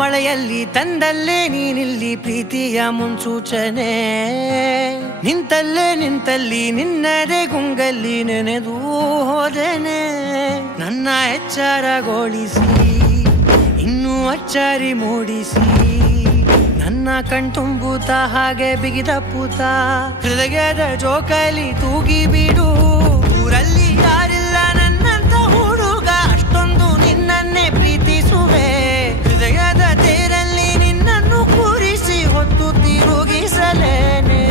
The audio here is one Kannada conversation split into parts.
ಮಳೆಯಲ್ಲಿ ತಂದಲ್ಲೇ ನೀನಿಲ್ಲಿ ಪ್ರೀತಿಯ ಮುನ್ಸೂಚನೆ ನಿಂತಲ್ಲಿ ನಿನ್ನದೇ ಗುಂಗಲ್ಲಿ ನೆನೆದು ಹೋದೆನೆ ನನ್ನ ಎಚ್ಚರಗೊಳಿಸಿ ಇನ್ನೂ ಅಚ್ಚರಿ ಮೂಡಿಸಿ ನನ್ನ ಕಣ್ತುಂಬುತ್ತ ಹಾಗೆ ಬಿಗಿದಪ್ಪುತ್ತ ಹೃದಯದ ಜೋಕಾಲಿ ತೂಗಿ ಬಿಡು ಊರಲ್ಲಿ ಯಾರಿಲ್ಲ ನನ್ನಂತ ಹುಡುಗ ಅಷ್ಟೊಂದು ನಿನ್ನನ್ನೇ ಪ್ರೀತಿಸುವೆ ಹೃದಯದ ತೇರಲ್ಲಿ ನಿನ್ನನ್ನು ಕೂರಿಸಿ ಹೊತ್ತು ತಿರುಗಿಸಲೇನೆ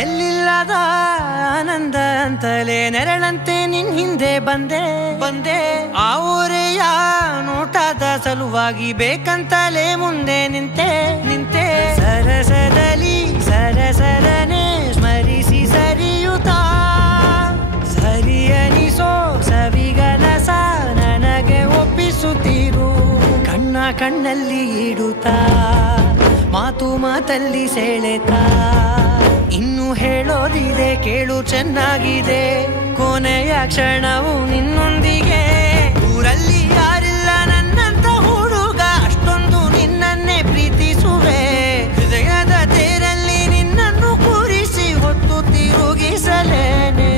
ಎಲ್ಲಿಲ್ಲದ ಆನಂದ ಅಂತಲೇ ನೆರಳಂತೆ ನಿನ್ ಹಿಂದೆ ಬಂದೆ ಆ ಊರೆಯ ನೋಟದ ಸಲುವಾಗಿ ಬೇಕಂತಲೇ ಮುಂದೆ ನಿಂತೆ ಸರಸದಲ್ಲಿ ಸರಸರನೆ ಸ್ಮರಿಸಿ ಸರಿಯುತ್ತಾ ಸರಿಯನಿಸೋ ಸವಿಗನಸ ನನಗೆ ಒಪ್ಪಿಸುತ್ತೀರು ಕಣ್ಣಲ್ಲಿ ಇಡುತ್ತಾ ಮಾತಲ್ಲಿ ಸೆಳೆತಾ ಇನ್ನು ಹೇಳೋದಿದೆ ಕೇಳು ಚೆನ್ನಾಗಿದೆ ಕೊನೆಯ ಕ್ಷಣವು ನಿನ್ನೊಂದಿಗೆ ಊರಲ್ಲಿ ಯಾರಿಲ್ಲ ನನ್ನಂತ ಹುಡುಗ ಅಷ್ಟೊಂದು ನಿನ್ನನ್ನೇ ಪ್ರೀತಿಸುವೆ ಹೃದಯದ ತೇರಲ್ಲಿ ನಿನ್ನನ್ನು ಕೂರಿಸಿ ಹೊತ್ತು ತಿರುಗಿಸಲೇನೆ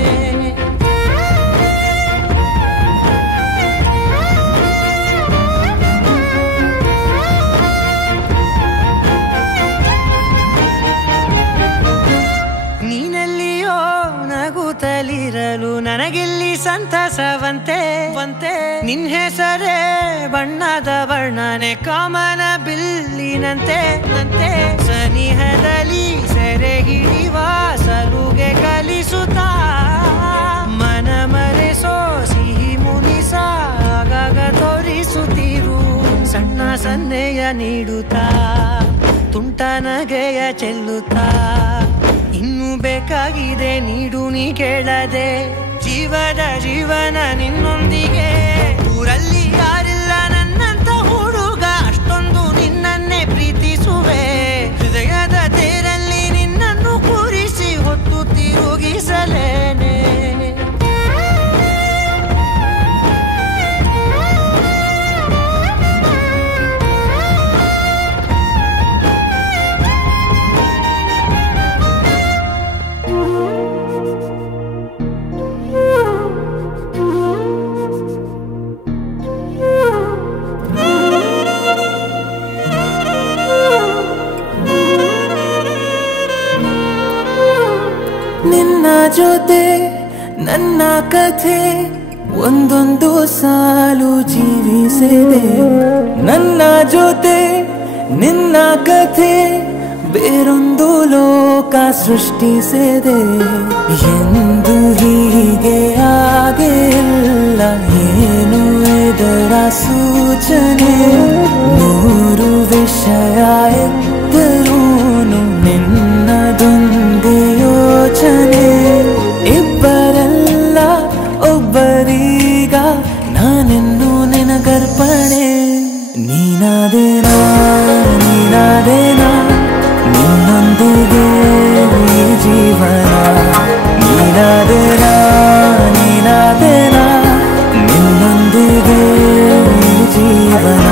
ನಗುತ್ತಲಿರಲು ನನಗಿಲ್ಲಿ ಸಂತಸವಂತೆ ನಿನ್ ಹೆಸರೇ ಬಣ್ಣದ ವರ್ಣನೆ ಕಾಮನ ಬಿಲ್ಲಿನಂತೆ ಸನಿಹದಲ್ಲಿ ಸೆರೆ ಹಿಡಿಯುವ ಸಲುಗೆ ಕಲಿಸುತ್ತಾ ಮನ ಮರೆಸೋ ಸಿಹಿ ಮುನಿಸ ಆಗಾಗ ತೋರಿಸುತ್ತಿರು ಸಣ್ಣ ಸನ್ನೆಯ ನೀಡುತ್ತಾ ತುಂಟ ನಗೆಯ ಚೆಲ್ಲುತ್ತಾ ಇನ್ನು ಬೇಕಾಗಿದೆ ನೀಡು ನೀ ಕೇಳದೆ ಜೀವನ ನಿನ್ನೊಂದಿಗೆ ಊರಲ್ಲಿ ಯಾರಿಲ್ಲ ನನ್ನಂತ ಹುಡುಗ ಅಷ್ಟೊಂದು ನಿನ್ನನ್ನೇ ಪ್ರೀತಿಸುವೆ ಹೃದಯದ ತೇರಲ್ಲಿ ನಿನ್ನನ್ನು ಕೂರಿಸಿ ಹೊತ್ತು ತಿರುಗಿಸಲೇನೆ ನಿನ್ನ ಜೊತೆ ನನ್ನ ಕಥೆ ಒಂದೊಂದು ಸಾಲು ಜೀವಿಸಿದೆ ನನ್ನ ಜೊತೆ ನಿನ್ನ ಕಥೆ ಬೇರೊಂದು ಲೋಕ ಸೃಷ್ಟಿಸಿದೆ ಎಂದು ಹೀಗೆ ಆಗಿಲ್ಲ ಏನು ಇದರ ಸೂಚನೆ ನೂರು ವಿಷಯ ಎತ್ತರೂನು ನಿನ್ನದೊಂದೇ ಯೋಚನೆ ಇಬ್ಬರಲ್ಲ ಒಬ್ಬರೀಗ ನಾನೆನ್ನು ನಿನಗರ್ಪಣೆ ನೀನಾದೇನಾ ನಿನ್ನೊಂದಿಗೆ ಈ ಜೀವನ ನೀನಾದೇನಾ ನಿನ್ನೊಂದಿಗೆ ಈ ಜೀವನ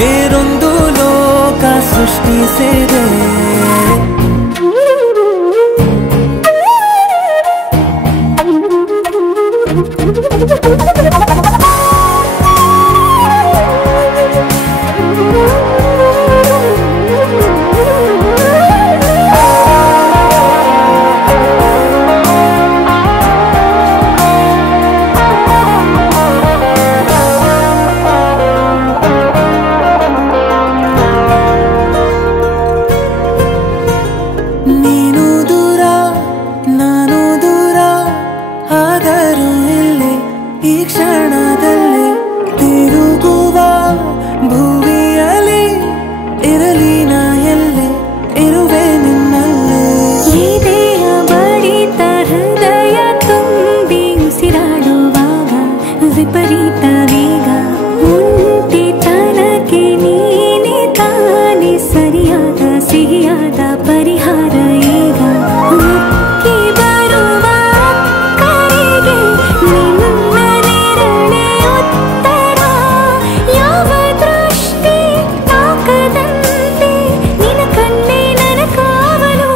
ಬೇರೊಂದು ಲೋಕ ಸೃಷ್ಟಿಸಿದೆ. ನೀನು ದೂರ ನಾನು ದೂರ ಆದರೂ ಇಲ್ಲೇ ಈ ಕ್ಷಣದಲ್ಲಿ ತಿರುಗುವ ಭುವಿಯಲ್ಲಿ ಇರಲಿ ನಾ ಎಲ್ಲೆ ಇರುವೆ ನಿನ್ನಲ್ಲೇ. ಎದೆಯ ಬಡಿತ ಹೃದಯ ತುಂಬಿ ಉಸಿರಾಡುವಾಗ ವಿಪರೀತ ವೇಗ ಒಂಟಿತನಕ್ಕೆ ನೀನೆ ತಾನೆ ಸರಿಯಾದ ಸಿಹಿಯಾದ ಪರಿಹಾರ ಈಗ. ಉಕ್ಕಿ ಬರುವ ಕರೆಗೆ ನಿನ್ನ ನೆರಳೆ ಉತ್ತರ. ಯಾವ ದೃಷ್ಟಿ ತಾಕದಂತೆ ನಿನ್ನ ಕಣ್ಣೆ ನನ್ನ ಕಾವಲು.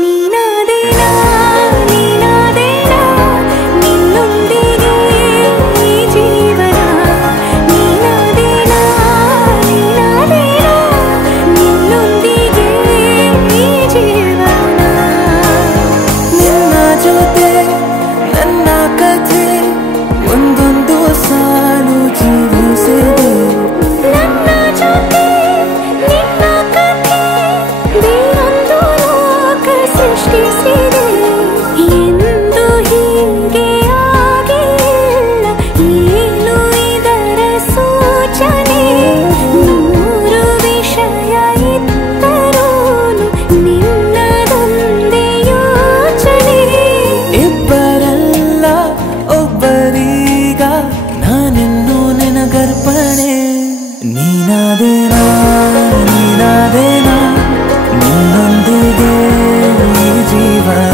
ನೀನಾದೇನಾ ನೀನಾದೇನಾ ನಿನ್ನೊಂದಿಗೆ ಈ ಜೀವನ. ನೀನಾದೇನಾ ನೀನಾದೇನಾ ನಿನ್ನೊಂದಿಗೆ ಈ ಜೀವನ. ನಿನ್ನ ಜೊತೆ ನನ್ನ ಕಥೆ ಒಂದೊಂದು ಸಾಲು ಜೀವಿಸಿದೆ. ನನ್ನ ಜೊತೆ ನಿನ್ನ ಕಥೆ ಬೇರೊಂದು ಲೋಕ ಸೃಷ್ಟಿಸಿದೆ. ಎಂದು ಹೀಗೆ ಆಗಿಲ್ಲ ಏನು ಇದರ ಸೂಚನೆ. ನೂರು ವಿಷಯ ಇದ್ದರೂನು ನಿನ್ನದೊಂದೇ ಯೋಚನೆ. ಇಬ್ಬರಲ್ಲ ಒಬ್ಬರೀಗ ನಾನೆನ್ನು ನಿನಗರ್ಪಣೆ. ನೀನಾದೇನಾ ನೀನಾದೇನಾ ನಿನ್ನೊಂದಿಗೆ ಈ ಜೀವನ.